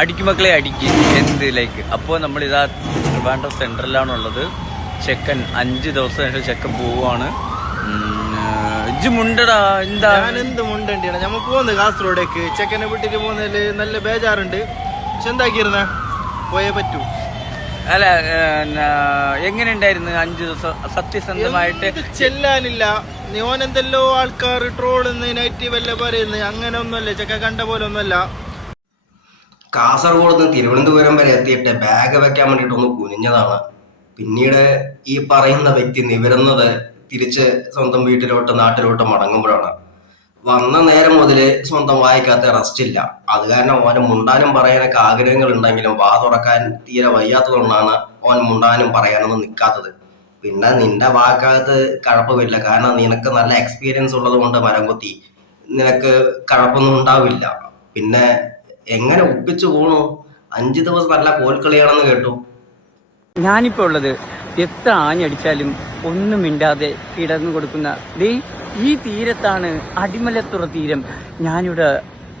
അടിക്കും മക്കളെ അടിക്ക് എന്ത് ലൈക്ക്. അപ്പോൾ നമ്മളിതാ ട്രിവാൻഡ്രം സെൻട്രലിലാണുള്ളത്. ചെക്കൻ 5 ദിവസം ശേഷം ചെക്കൻ പോവുകയാണ്. ഇജ്ജ് മുണ്ടടാ എന്താ? ഞാനെന്ത് മുണ്ടണ്ടിയാണ് ഞമ്മ പോകുന്നത് കാസർഗോഡേക്ക്. ചെക്കനെ വീട്ടിലേക്ക് പോകുന്നതില് നല്ല ബേജാറുണ്ട്. പക്ഷെ എന്താക്കിയിരുന്ന പോയേ പറ്റൂ. അല്ല എങ്ങനെ ഉണ്ടായിരുന്നു 5 ദിവസം? സത്യസന്ധമായിട്ട് ചെല്ലാനില്ല. ഓനെന്തെല്ലോ ആൾക്കാർ ട്രോളുന്ന് നെഗറ്റീവ് അല്ല പറയുന്നത്. അങ്ങനെ ഒന്നുമല്ല, ചെക്ക കണ്ട പോലെ ഒന്നുമല്ല. കാസർഗോഡ് നിന്ന് തിരുവനന്തപുരം വരെ എത്തിയിട്ട് ബാഗ് വെക്കാൻ വേണ്ടിയിട്ട് ഒന്ന് കുനിഞ്ഞതാണ്. പിന്നീട് ഈ പറയുന്ന വ്യക്തി നിവരുന്നത് തിരിച്ച് സ്വന്തം വീട്ടിലോട്ട് നാട്ടിലോട്ട് മടങ്ങുമ്പോഴാണ്. വന്ന നേരം മുതൽ സ്വന്തം വായിക്കാത്ത റെസ്റ്റ് ഇല്ല. അത് കാരണം ഓന് മുണ്ടാനും പറയാനൊക്കെ ആഗ്രഹങ്ങൾ ഉണ്ടെങ്കിലും വാ തുറക്കാൻ തീരെ വയ്യാത്തതുകൊണ്ടാണ് ഓൻ മുണ്ടാനും പറയാനൊന്നും നിൽക്കാത്തത്. പിന്നെ നിന്റെ വാക്കകത്ത് കഴപ്പമില്ല, കാരണം നിനക്ക് നല്ല എക്സ്പീരിയൻസ് ഉള്ളത് കൊണ്ട് മരംകൊത്തി നിനക്ക് കഴപ്പൊന്നും ഉണ്ടാവില്ല. പിന്നെ എങ്ങനെ ഒപ്പിച്ചു പോണു? 5 ദിവസം നല്ല കോൽക്കളിയാണെന്ന് കേട്ടു. ഞാനിപ്പോൾ ഉള്ളത് എത്ര ആഞ്ഞടിച്ചാലും ഒന്നും മിണ്ടാതെ കിടന്നു കൊടുക്കുന്ന ഈ തീരത്താണ്, അടിമലത്തുറ തീരം. ഞാനിവിടെ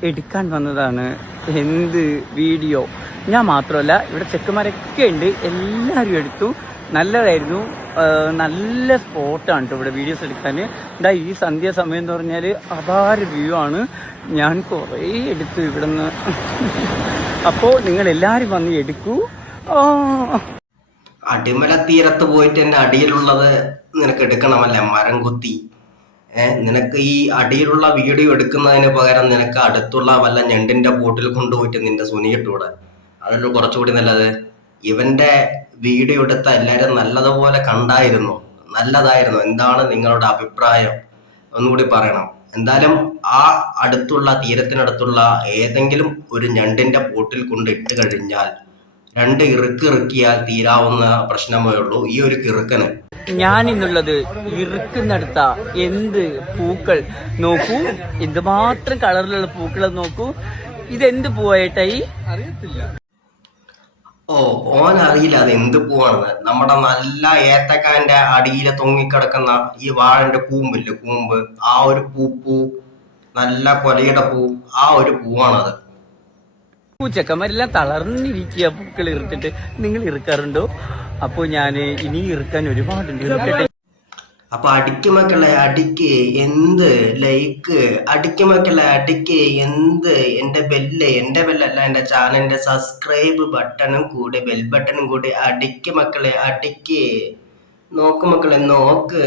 എടുക്കാൻ വന്നതാണ് എന്ത് വീഡിയോ. ഞാൻ മാത്രമല്ല, ഇവിടെ ചെക്കന്മാരൊക്കെ ഉണ്ട്, എല്ലാവരും എടുത്തു. നല്ലതായിരുന്നു, നല്ല സ്പോട്ടാണ് കേട്ടോ ഇവിടെ വീഡിയോസ് എടുക്കാൻ. എന്താ ഈ സന്ധ്യാസമയം എന്ന് പറഞ്ഞാൽ അപാര വ്യൂ ആണ്. ഞാൻ കുറേ എടുത്തു ഇവിടുന്ന്. അപ്പോൾ നിങ്ങൾ എല്ലാവരും വന്ന് എടുക്കൂ. അടിമല തീരത്ത് പോയിട്ട് എന്റെ അടിയിലുള്ളത് നിനക്ക് എടുക്കണമല്ലേ മരം കുത്തി? നിനക്ക് ഈ അടിയിലുള്ള വീഡിയോ എടുക്കുന്നതിന് പകരം നിനക്ക് അടുത്തുള്ള വല്ല ഞണ്ടിന്റെ ബോട്ടിൽ കൊണ്ടുപോയിട്ട് നിന്റെ സുനിയിട്ടൂടെ? അതല്ലോ കുറച്ചുകൂടി നല്ലത്. ഇവന്റെ വീഡിയോ എടുത്ത എല്ലാരും നല്ലതുപോലെ കണ്ടായിരുന്നു, നല്ലതായിരുന്നു. എന്താണ് നിങ്ങളുടെ അഭിപ്രായം? ഒന്നുകൂടി പറയണം. എന്തായാലും ആ അടുത്തുള്ള തീരത്തിനടുത്തുള്ള ഏതെങ്കിലും ഒരു ഞണ്ടിന്റെ ബോട്ടിൽ കൊണ്ട് ഇട്ട് കഴിഞ്ഞാൽ 2 ഇറുക്കിയാൽ തീരാവുന്ന പ്രശ്നമേ ഉള്ളൂ ഈ ഒരു കിറുക്കന്. ഞാൻ ഇന്നുള്ളത് ഇറുക്കുന്നെടുത്ത എന്ത് പൂക്കൾ നോക്കൂ, എന്തുമാത്രം കളറിലുള്ള പൂക്കൾ നോക്കൂ. ഇതെന്ത് പൂവായിട്ടായി അറിയത്തില്ല. ഓൻ അറിയില്ല അത് എന്ത് പൂവാണെന്ന്. നമ്മുടെ നല്ല ഏത്തക്കാന്റെ അടിയിലെ തൊങ്ങിക്കിടക്കുന്ന ഈ വാഴന്റെ കൂമ്പില്ലേ, കൂമ്പ്, ആ ഒരു പൂ നല്ല കൊലയുടെ പൂ, ആ ഒരു പൂവാണത്. പൂച്ചക്കന്മാരെല്ലാം തളർന്നിരിക്കുക പൂക്കൾ ഇറുത്തിട്ട്. നിങ്ങൾ ഇറുക്കാറുണ്ടോ? അപ്പോൾ ഞാൻ ഇനി ഇറുക്കാൻ ഒരുപാടുണ്ട്, ഇറുക്കട്ടെ. അപ്പൊ അടിക്കുമക്കളെ അടിക്ക് എന്ത് ലൈക്ക്, അടിക്കുമക്കളെ അടിക്ക് എന്ത് എന്റെ ബെല്ലല്ല, എന്റെ ചാനലിന്റെ സബ്സ്ക്രൈബ് ബട്ടണും കൂടി ബെൽ ബട്ടണും കൂടി അടിക്ക് മക്കളെ അടിക്ക്. നോക്ക് മക്കളെ നോക്ക്.